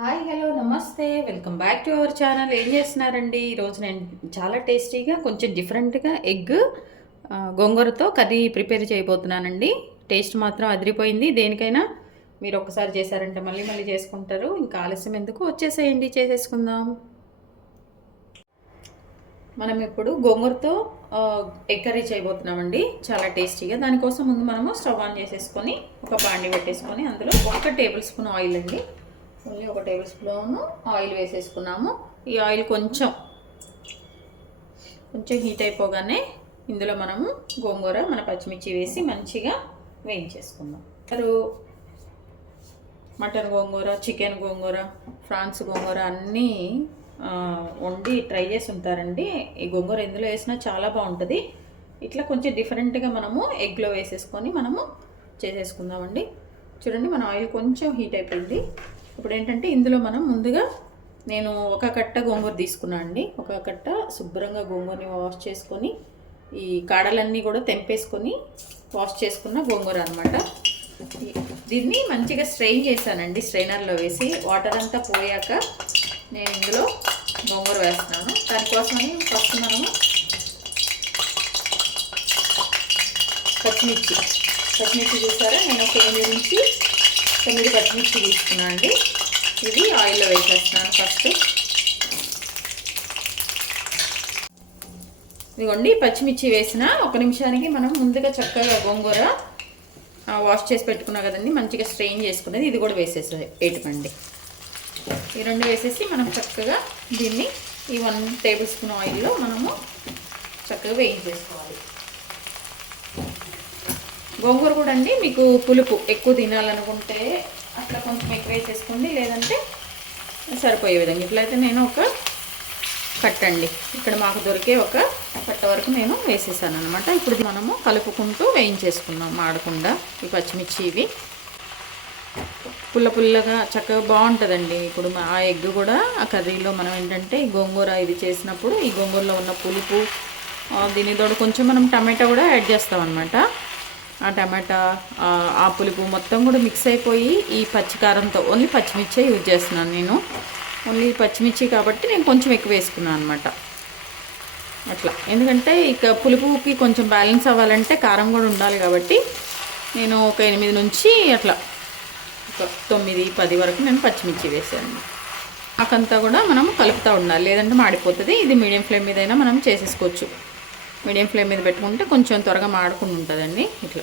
Hi hello నమస్తే welcome back to our channel. ఏం చేస్తున్నారండి? ఈరోజు నేను చాలా టేస్టీగా కొంచెం డిఫరెంట్గా ఎగ్ గోంగూరతో కర్రీ ప్రిపేర్ చేయబోతున్నానండి. టేస్ట్ మాత్రం అదిరిపోయింది. దేనికైనా మీరు ఒక్కసారి చేశారంటే మళ్ళీ మళ్ళీ చేసుకుంటారు. ఇంకా ఆలస్యం ఎందుకు, వచ్చేసేయండి చేసేసుకుందాం. మనం ఇప్పుడు గోంగూరతో ఎగ్ కర్రీ చేయబోతున్నామండి, చాలా టేస్టీగా. దానికోసం ముందు మనము స్టవ్ ఆన్ చేసేసుకొని ఒక బాండి పెట్టేసుకొని అందులో 1 టేబుల్ స్పూన్ ఆయిల్ అండి, ఓన్లీ 1 టేబుల్ స్పూన్ ఆయిల్ వేసేసుకున్నాము. ఈ ఆయిల్ కొంచెం హీట్ అయిపోగానే ఇందులో మనము గోంగూర మన పచ్చిమిర్చి వేసి మంచిగా వేయించేసుకుందాం. మటన్ గోంగూర, చికెన్ గోంగూర, ఫ్రాన్స్ గోంగూర అన్నీ వండి ట్రై చేసి ఉంటారండి. ఈ గోంగూర ఎందులో వేసినా చాలా బాగుంటుంది. ఇట్లా కొంచెం డిఫరెంట్గా మనము ఎగ్లో వేసేసుకొని మనము చేసేసుకుందామండి. చూడండి, మన ఆయిల్ కొంచెం హీట్ అయిపోయింది. ఇప్పుడు ఏంటంటే ఇందులో మనం ముందుగా నేను ఒక కట్ట గోంగూర తీసుకున్నాను అండి. ఒక కట్ట శుభ్రంగా గోంగూరని వాష్ చేసుకొని ఈ కాడలన్నీ కూడా తెంపేసుకొని వాష్ చేసుకున్న గోంగూర అనమాట. దీన్ని మంచిగా స్ట్రెయిన్ చేశానండి, స్ట్రైనర్లో వేసి. వాటర్ అంతా పోయాక నేను ఇందులో గోంగూర వేస్తున్నాను. దానికోసమని ఫస్ట్ మనము పచ్చిమిర్చి చూసారా, నేను ఒక 8 నుంచి 9 పచ్చిమిర్చి తీసుకున్నాను అండి. ఇది ఆయిల్లో వేసేస్తున్నాను ఫస్ట్. ఇదిగోండి, పచ్చిమిర్చి వేసిన 1 నిమిషానికి మనం ముందుగా చక్కగా గోంగూర వాష్ చేసి పెట్టుకున్నా కదండి, మంచిగా స్ట్రెయిన్ చేసుకునేది ఇది కూడా వేసేసేయటండి. ఈ 2 వేసేసి మనం చక్కగా దీన్ని ఈ 1 టేబుల్ స్పూన్ ఆయిల్లో మనము చక్కగా వేయించేసుకోవాలి. గోంగూర కూడా అండి, మీకు పులుపు ఎక్కువ తినాలనుకుంటే అట్లా కొంచెం ఎక్కువ వేసేసుకోండి, లేదంటే సరిపోయే విధంగా. ఇట్లయితే నేను ఒక కట్టండి, ఇక్కడ మాకు దొరికే ఒక కట్ట వరకు నేను వేసేసాను అనమాట. ఇప్పుడు మనము కలుపుకుంటూ వేయించేసుకున్నాం మాడకుండా. ఈ పచ్చిమిర్చి ఇవి పుల్లగా చక్కగా బాగుంటుందండి. ఇప్పుడు ఆ ఎగ్ కూడా ఆ కర్రీలో మనం ఏంటంటే ఈ గోంగూర ఇది చేసినప్పుడు ఈ గోంగూరలో ఉన్న పులుపు, దీని తోడు కొంచెం మనం టమాటా కూడా యాడ్ చేస్తాం అనమాట. ఆ టమాటా ఆ పులుపు మొత్తం కూడా మిక్స్ అయిపోయి ఈ పచ్చికారంతో ఓన్లీ పచ్చిమిర్చే యూజ్ చేస్తున్నాను నేను. ఓన్లీ పచ్చిమిర్చి కాబట్టి నేను కొంచెం ఎక్కువ వేసుకున్నాను అనమాట. అట్లా ఎందుకంటే ఇక పులుపుకి కొంచెం బ్యాలెన్స్ అవ్వాలంటే కారం కూడా ఉండాలి కాబట్టి నేను ఒక 8 నుంచి అట్లా ఒక 9, 10 వరకు నేను పచ్చిమిర్చి వేసాను. నాకంతా కూడా మనం కలుపుతూ ఉండాలి, లేదంటే మాడిపోతుంది. ఇది మీడియం ఫ్లేమ్ మీద అయినా మనం చేసేసుకోవచ్చు. మీడియం ఫ్లేమ్ మీద పెట్టుకుంటే కొంచెం త్వరగా మాడుకుని ఉంటుందండి. ఇట్లా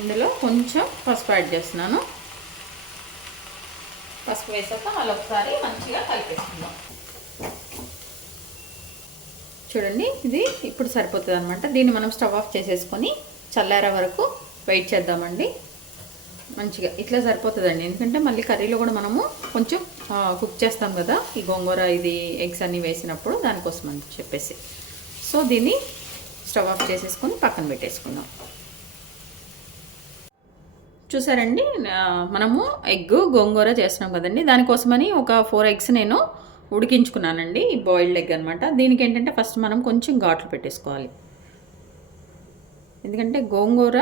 ఇందులో కొంచెం పసుపు యాడ్ చేస్తున్నాను. పసుపు వేసాక మళ్ళీ ఒకసారి మంచిగా కలిపేసుకుందాం. చూడండి, ఇది ఇప్పుడు సరిపోతుంది అనమాట. దీన్ని మనం స్టవ్ ఆఫ్ చేసేసుకొని చల్లారే వరకు వెయిట్ చేద్దామండి. మంచిగా ఇట్లా సరిపోతుందండి, ఎందుకంటే మళ్ళీ కర్రీలో కూడా మనము కొంచెం కుక్ చేస్తాం కదా ఈ గోంగూర ఇది ఎగ్స్ అన్నీ వేసినప్పుడు, దానికోసం అని చెప్పేసి. సో దీన్ని స్టవ్ ఆఫ్ చేసేసుకొని పక్కన పెట్టేసుకుందాం. చూసారండి, మనము ఎగ్ గోంగూర చేస్తున్నాం కదండి, దానికోసమని ఒక 4 ఎగ్స్ నేను ఉడికించుకున్నానండి. ఈ బాయిల్డ్ ఎగ్ అనమాట. దీనికి ఏంటంటే ఫస్ట్ మనం కొంచెం ఘాట్లు పెట్టేసుకోవాలి, ఎందుకంటే గోంగూర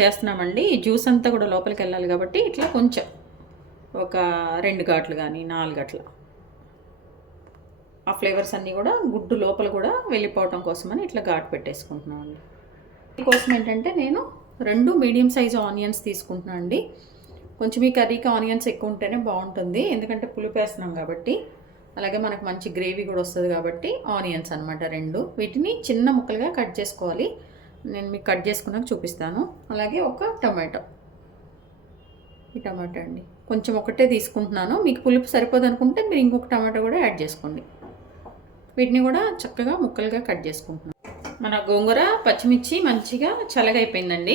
చేస్తున్నామండి, ఈ జ్యూస్ అంతా కూడా లోపలికి వెళ్ళాలి కాబట్టి ఇట్లా కొంచెం ఒక 2 ఘాట్లు కానీ 4 అట్లా, ఆ ఫ్లేవర్స్ అన్నీ కూడా గుడ్డు లోపల కూడా వెళ్ళిపోవటం కోసమని ఇట్లా ఘాటు పెట్టేసుకుంటున్నాను అండి. దీనికోసం ఏంటంటే నేను 2 మీడియం సైజు ఆనియన్స్ తీసుకుంటున్నాను అండి. కొంచెం ఈ కర్రీకి ఆనియన్స్ ఎక్కువ ఉంటేనే బాగుంటుంది, ఎందుకంటే పులుపు వేస్తున్నాం కాబట్టి. అలాగే మనకు మంచి గ్రేవీ కూడా వస్తుంది కాబట్టి ఆనియన్స్ అనమాట 2. వీటిని చిన్న ముక్కలుగా కట్ చేసుకోవాలి. నేను మీకు కట్ చేసుకున్నాక చూపిస్తాను. అలాగే ఒక టమాటో, ఈ టమాటో అండి కొంచెం ఒకటే తీసుకుంటున్నాను. మీకు పులుపు సరిపోదు అనుకుంటే మీరు ఇంకొక టమాటో కూడా యాడ్ చేసుకోండి. వీటిని కూడా చక్కగా ముక్కలుగా కట్ చేసుకుంటున్నాను. మన గోంగూర పచ్చిమిర్చి మంచిగా చల్లగైపోయిందండి.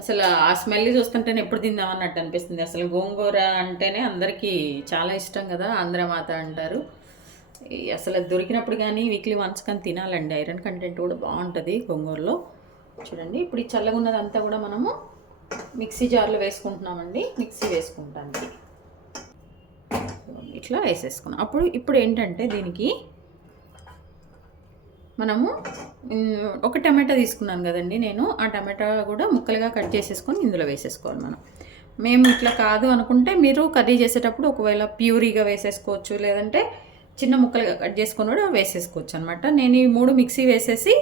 అసలు ఆ స్మెల్ చూస్తుంటేనే ఎప్పుడు తిందామన్నట్టు అనిపిస్తుంది. అసలు గోంగూర అంటేనే అందరికీ చాలా ఇష్టం కదా, ఆంధ్రమాత అంటారు. అసలు దొరికినప్పుడు కానీ వీక్లీ వన్స్ కానీ తినాలండి. ఐరన్ కంటెంట్ కూడా బాగుంటుంది గోంగూరలో. చూడండి, ఇప్పుడు ఈ చల్లగా ఉన్నదంతా కూడా మనము మిక్సీ జార్లో వేసుకుంటున్నామండి. మిక్సీ వేసుకుంటానికి ఇట్లా వేసేసుకున్నాం. ఇప్పుడు ఏంటంటే దీనికి మనము ఒక టమాటా తీసుకున్నాను కదండి నేను, ఆ టమాటా కూడా ముక్కలుగా కట్ చేసేసుకొని ఇందులో వేసేసుకోవాలి మనం. మేము ఇట్లా కాదు అనుకుంటే మీరు కర్రీ చేసేటప్పుడు ఒకవేళ ప్యూరీగా వేసేసుకోవచ్చు, లేదంటే చిన్న ముక్కలుగా కట్ చేసుకొని కూడా వేసేసుకోవచ్చు అనమాట. నేను ఈ 3 మిక్సీ వేసేసి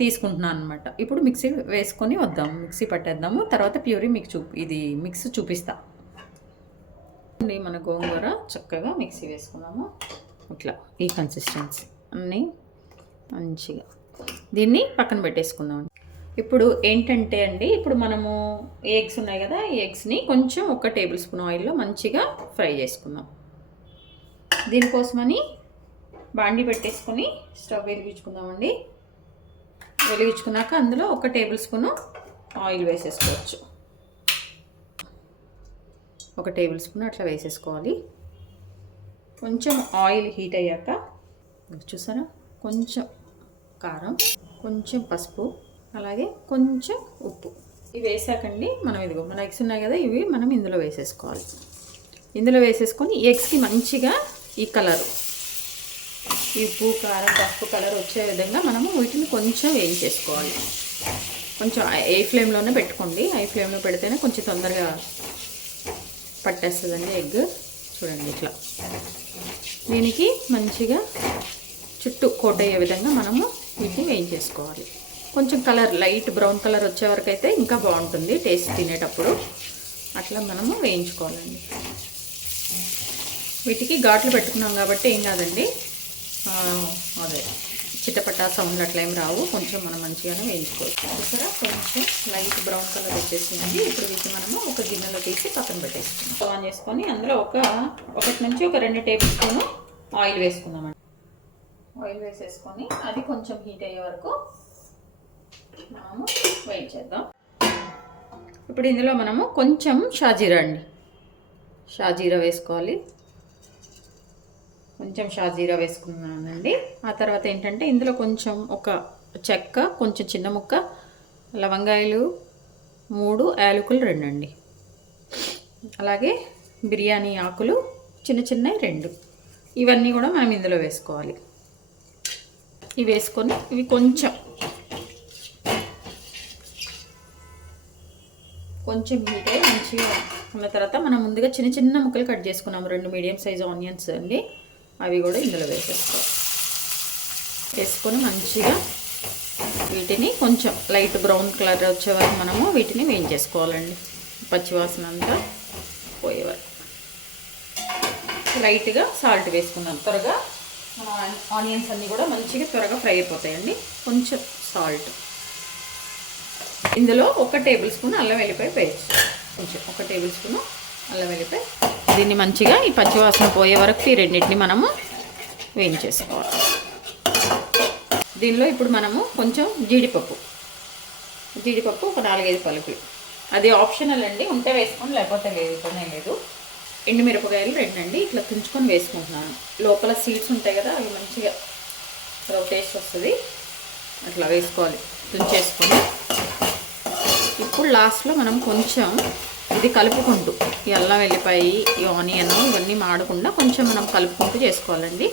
తీసుకుంటున్నాను అనమాట. ఇప్పుడు మిక్సీ వేసుకొని వద్దాము, మిక్సీ పట్టేద్దాము, తర్వాత ప్యూరీ మీకు ఇది మిక్స్ చూపిస్తా. మన గోంగూర చక్కగా మిక్సీ వేసుకున్నాము. ఇట్లా ఈ కన్సిస్టెన్సీ అన్నీ మంచిగా దీన్ని పక్కన పెట్టేసుకుందాం. ఇప్పుడు ఏంటంటే అండి, ఇప్పుడు మనము ఎగ్స్ ఉన్నాయి కదా, ఈ ఎగ్స్ని కొంచెం 1 టేబుల్ స్పూన్ ఆయిల్లో మంచిగా ఫ్రై చేసుకుందాం. దీనికోసమని బాండి పెట్టేసుకొని స్టవ్ వెలిగించుకుందామండి. వెలిగించుకున్నాక అందులో 1 టేబుల్ స్పూను ఆయిల్ వేసేసుకోవచ్చు. 1 టేబుల్ స్పూన్ అట్లా వేసేసుకోవాలి. కొంచెం ఆయిల్ హీట్ అయ్యాక చూసారా, కొంచెం కారం, కొంచెం పసుపు, అలాగే కొంచెం ఉప్పు ఇవి వేసాకండి మనం ఇదిగో మన ఎగ్స్ ఉన్నాయి కదా, ఇవి మనం ఇందులో వేసేసుకోవాలి. ఇందులో వేసేసుకొని ఎగ్స్కి మంచిగా ఈ కలరు, ఈ ఉప్పు కారం పసుపు కలర్ వచ్చే విధంగా మనము వీటిని కొంచెం వేయించేసుకోవాలి. కొంచెం ఐ ఫ్లేమ్లోనే పెట్టుకోండి. ఐ ఫ్లేమ్లో పెడితేనే కొంచెం తొందరగా పట్టేస్తుందండి ఎగ్. చూడండి ఇట్లా దీనికి మంచిగా చుట్టూ కోట్ అయ్యే విధంగా మనము వీటిని వేయించేసుకోవాలి. కొంచెం కలర్ లైట్ బ్రౌన్ కలర్ వచ్చే వరకు అయితే ఇంకా బాగుంటుంది టేస్ట్ తినేటప్పుడు. అట్లా మనము వేయించుకోవాలండి. వీటికి ఘాట్లు పెట్టుకున్నాం కాబట్టి ఏం కాదండి, అదే చిట్టపట్టా సౌండ్ అట్లా ఏం రావు. కొంచెం మనం మంచిగానే వేయించుకోవచ్చు. చూసారా, కొంచెం లైట్ బ్రౌన్ కలర్ వచ్చేసింది. ఇప్పుడు వీటిని మనము ఒక గిన్నెలో తీసి పక్కన పెట్టేసుకుందాం. ఆన్ చేసుకొని అందులో ఒకటి నుంచి 2 టేబుల్ స్పూన్ ఆయిల్ వేసుకుందామండి. ఆయిల్ వేసేసుకొని అది కొంచెం హీట్ అయ్యే వరకు మనము వెయిట్ చేద్దాం. ఇప్పుడు ఇందులో మనము కొంచెం షాజీరా అండి, షాజీరా వేసుకోవాలి. కొంచెం షాజీరా వేసుకున్నానండి. ఆ తర్వాత ఏంటంటే ఇందులో కొంచెం ఒక చెక్క, కొంచెం చిన్న ముక్క లవంగాయలు 3, యాలకులు 2 అండి, అలాగే బిర్యానీ ఆకులు చిన్న చిన్నవి 2, ఇవన్నీ కూడా మనం ఇందులో వేసుకోవాలి. ఇవి వేసుకొని ఇవి కొంచెం హీట్ అయ్యి మంచిగా ఉన్న తర్వాత మనం ముందుగా చిన్న చిన్న ముక్కలు కట్ చేసుకున్నాము 2 మీడియం సైజు ఆనియన్స్ అండి, అవి కూడా ఇందులో వేసుకొని మంచిగా వీటిని కొంచెం లైట్ బ్రౌన్ కలర్ వచ్చే వరకు మనము వీటిని వేయించేసుకోవాలండి. పచ్చివాసన అంతా పోయే వరకు. లైట్గా సాల్ట్ వేసుకున్నాం. త్వరగా ఆనియన్స్ అన్నీ కూడా మంచిగా త్వరగా ఫ్రై అయిపోతాయండి. కొంచెం సాల్ట్. ఇందులో 1 టేబుల్ స్పూన్ అల్లం వెల్లిపాయ పేస్ట్, కొంచెం 1 టేబుల్ స్పూన్ అల్లం వెల్లిపాయ. దీన్ని మంచిగా ఈ పచ్చివాసన పోయే వరకు ఈ రెండింటిని మనము వేయించేసుకోవాలి. దీనిలో ఇప్పుడు మనము కొంచెం జీడిపప్పు ఒక 4-5 పలుకులు, అది ఆప్షనల్ అండి, ఉంటే వేసుకొని లేకపోతే లేదు, ఇబ్బంది లేదు. ఎండుమిరపకాయలు 2 అండి, ఇట్లా తుంచుకొని వేసుకుంటున్నాను. లోపల సీడ్స్ ఉంటాయి కదా, అవి మంచిగా టేస్ట్ వస్తుంది. అట్లా వేసుకోవాలి తుంచేసుకొని. ఇప్పుడు లాస్ట్లో మనం కొంచెం ఇది కలుపుకుంటూ ఈ అల్లం వెల్లిపాయ, ఈ ఆనియన్ ఇవన్నీ మాడకుండా కొంచెం మనం కలుపుకుంటూ చేసుకోవాలండి.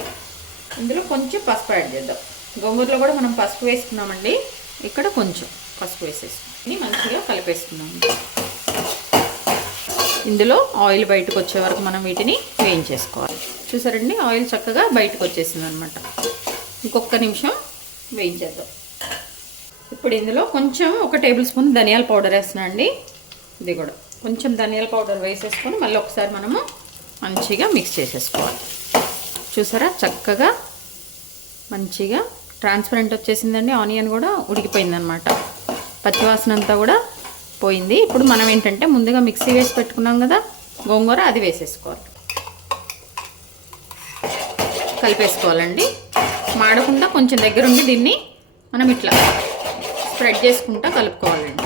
ఇందులో కొంచెం పసుపు యాడ్ చేద్దాం. గోంగూరలో కూడా మనం పసుపు వేసుకున్నామండి, ఇక్కడ కొంచెం పసుపు వేసేసుకుని మంచిగా కలిపేసుకున్నాము. ఇందులో ఆయిల్ బయటకు వచ్చే వరకు మనం వీటిని వేయించేసుకోవాలి. చూసారండి, ఆయిల్ చక్కగా బయటకు వచ్చేసింది అనమాట. ఇంకొక నిమిషం వేయించేద్దాం. ఇప్పుడు ఇందులో కొంచెం 1 టేబుల్ స్పూన్ ధనియాల పౌడర్ వేస్తున్నాను అండి. ఇది కూడా కొంచెం ధనియాల పౌడర్ వేసేసుకొని మళ్ళీ ఒకసారి మనము మంచిగా మిక్స్ చేసేసుకోవాలి. చూసారా, చక్కగా మంచిగా ట్రాన్స్పరెంట్ వచ్చేసిందండి. ఆనియన్ కూడా ఉడికిపోయిందనమాట, పచ్చివాసన అంతా కూడా పోయింది. ఇప్పుడు మనం ఏంటంటే ముందుగా మిక్సీ వేసి పెట్టుకున్నాం కదా గోంగూర, అది వేసేసుకోవాలి. కలిపేసుకోవాలండి. మాడకుండా కొంచెం దగ్గరుండి దీన్ని మనం ఇట్లా స్ప్రెడ్ చేసుకుంటా కలుపుకోవాలండి.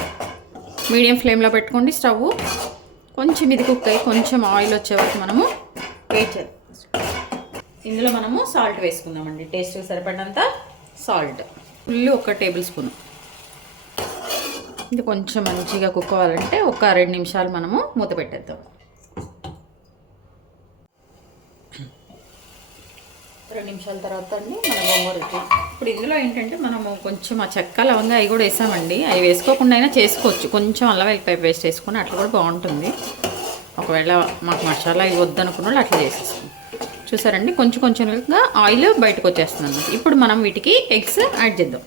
మీడియం ఫ్లేమ్లో పెట్టుకోండి స్టవ్. కొంచెం ఇది కుక్ అయ్యి కొంచెం ఆయిల్ వచ్చే వరకు మనము వెయిట్ చేద్దాం. ఇందులో మనము సాల్ట్ వేసుకుందామండి, టేస్ట్ సరిపడినంత సాల్ట్. Full 1 table spoon. ఇది కొంచెం మంచిగా కుక్ అవ్వాలంటే ఒక 2 నిమిషాలు మనము మూత పెట్టేద్దాం. 2 నిమిషాల తర్వాత అండి మన గోంగూర ఇప్పుడు ఇందులో ఏంటంటే మనము కొంచెం ఆ చెక్క లవంగా అవి కూడా వేసామండి. అవి వేసుకోకుండా అయినా చేసుకోవచ్చు. కొంచెం అల్లం వెల్లిపాయ పేస్ట్ వేసుకొని అట్లా కూడా బాగుంటుంది. ఒకవేళ మాకు మసాలా ఇవి వద్దనుకున్న వాళ్ళు అట్లా చేసేసుకోండి. చూసారండి, కొంచెం కొంచెంగా ఆయిల్ బయటకు వచ్చేస్తుంది అన్నమాట. ఇప్పుడు మనం వీటికి ఎగ్స్ యాడ్ చేద్దాం.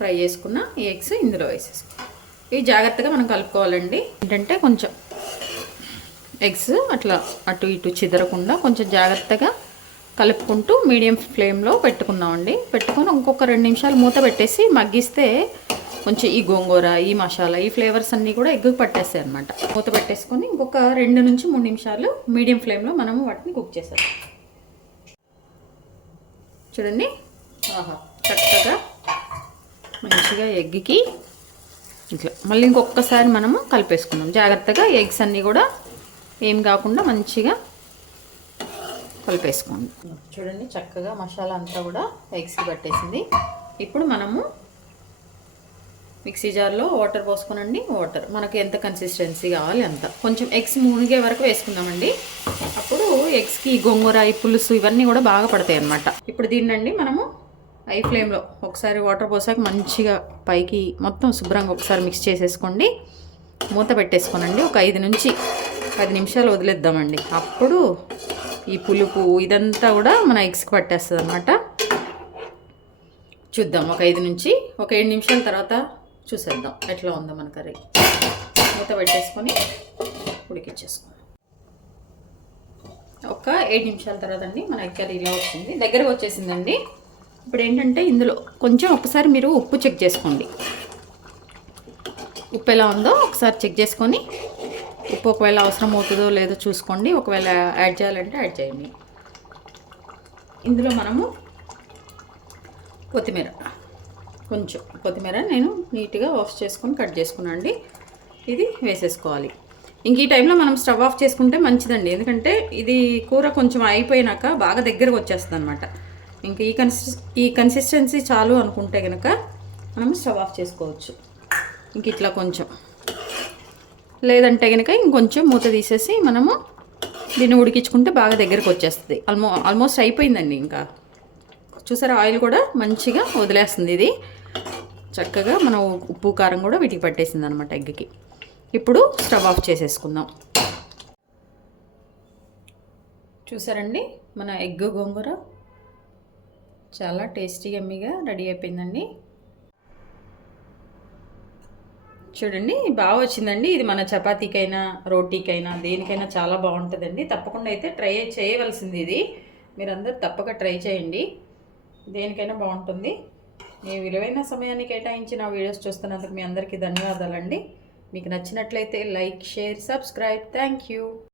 ఫ్రై చేసుకున్న ఈ ఎగ్స్ ఇందులో వేసేసుకోండి. ఇవి జాగ్రత్తగా మనం కలుపుకోవాలండి. ఏంటంటే కొంచెం ఎగ్స్ అట్లా అటు ఇటు చిదరకుండా కొంచెం జాగ్రత్తగా కలుపుకుంటూ మీడియం ఫ్లేమ్లో పెట్టుకున్నామండి. పెట్టుకొని ఇంకొక 2 నిమిషాలు మూత పెట్టేసి మగ్గిస్తే కొంచెం ఈ గోంగూర, ఈ మసాలా, ఈ ఫ్లేవర్స్ అన్నీ కూడా ఎగ్గు పట్టేస్తాయి అనమాట. మూత పెట్టేసుకొని ఇంకొక 2 నుంచి 3 నిమిషాలు మీడియం ఫ్లేమ్లో మనము వాటిని కుక్ చేసాం. చూడండి, ఆహా చక్కగా మంచిగా ఎగ్కి ఇట్లా మళ్ళీ ఇంకొకసారి మనము కలిపేసుకున్నాం. జాగ్రత్తగా ఎగ్స్ అన్నీ కూడా ఏం కాకుండా మంచిగా కలిపేసుకోండి. చూడండి, చక్కగా మసాలా అంతా కూడా ఎగ్స్కి పట్టేసింది. ఇప్పుడు మనము మిక్సీ జార్లో వాటర్ పోసుకోనండి. వాటర్ మనకు ఎంత కన్సిస్టెన్సీ కావాలి అంత, కొంచెం ఎగ్స్ మునిగే వరకు వేసుకుందామండి. అప్పుడు ఎగ్స్కి గోంగూర, ఈ పులుసు ఇవన్నీ కూడా బాగా పడతాయి అన్నమాట. ఇప్పుడు దీన్నండి మనము హై ఫ్లేమ్లో ఒకసారి వాటర్ పోసాక మంచిగా పైకి మొత్తం శుభ్రంగా ఒకసారి మిక్స్ చేసేసుకోండి. మూత పెట్టేసుకోనండి. ఒక 5 నుంచి 10 నిమిషాలు వదిలేద్దామండి. అప్పుడు ఈ పులుపు ఇదంతా కూడా మన ఎగ్స్కి పట్టేస్తుంది అనమాట. చూద్దాం, ఒక 7 నిమిషాల తర్వాత చూసేద్దాం ఎట్లా ఉందో మన కర్రీ. మూత పెట్టేసుకొని ఉడికిచ్చేసుకోండి. ఒక 7 నిమిషాల తర్వాత అండి మన ఎగ్ కర్రీ ఇలా వచ్చింది, దగ్గరకు వచ్చేసిందండి. ఇప్పుడు ఏంటంటే ఇందులో కొంచెం ఒకసారి మీరు ఉప్పు చెక్ చేసుకోండి. ఉప్పు ఎలా ఉందో ఒకసారి చెక్ చేసుకొని ఉప్పు ఒకవేళ అవసరం అవుతుందో లేదో చూసుకోండి. ఒకవేళ యాడ్ చేయాలంటే యాడ్ చేయండి. ఇందులో మనము కొంచెం కొత్తిమీర నేను నీట్గా వాష్ చేసుకొని కట్ చేసుకున్నాను అండి. ఇది వేసేసుకోవాలి. ఇంక ఈ టైంలో మనం స్టవ్ ఆఫ్ చేసుకుంటే మంచిదండి. ఎందుకంటే ఇది కూర కొంచెం అయిపోయినాక బాగా దగ్గరకు వచ్చేస్తుంది అనమాట. ఇంక ఈ కన్సిస్టెన్సీ చాలు అనుకుంటే కనుక మనం స్టవ్ ఆఫ్ చేసుకోవచ్చు. ఇంక ఇట్లా కొంచెం, లేదంటే కనుక ఇంకొంచెం మూత తీసేసి మనము దీన్ని ఉడికించుకుంటే బాగా దగ్గరకు వచ్చేస్తుంది. ఆల్మోస్ట్ అయిపోయిందండి. ఇంకా చూసారా, ఆయిల్ కూడా మంచిగా వదిలేస్తుంది. ఇది చక్కగా మనం ఉప్పు కారం కూడా వీటికి పట్టేసింది అనమాట ఎగ్కి. ఇప్పుడు స్టవ్ ఆఫ్ చేసేసుకుందాం. చూసారండి, మన ఎగ్ గోంగూర చాలా టేస్టీ యమ్మీగా రెడీ అయిపోయిందండి. చూడండి, బాగా వచ్చిందండి. ఇది మన చపాతీకైనా రోటీకైనా దేనికైనా చాలా బాగుంటుందండి. తప్పకుండా అయితే ట్రై చేయవలసింది. ఇది మీరందరూ తప్పక ట్రై చేయండి. దేనికైనా బాగుంటుంది. మీ విలువైన సమయాన్ని కేటాయించి నా వీడియోస్ చూస్తున్నందుకు మీ అందరికీ ధన్యవాదాలండి. మీకు నచ్చినట్లయితే like, share, subscribe. Thank you.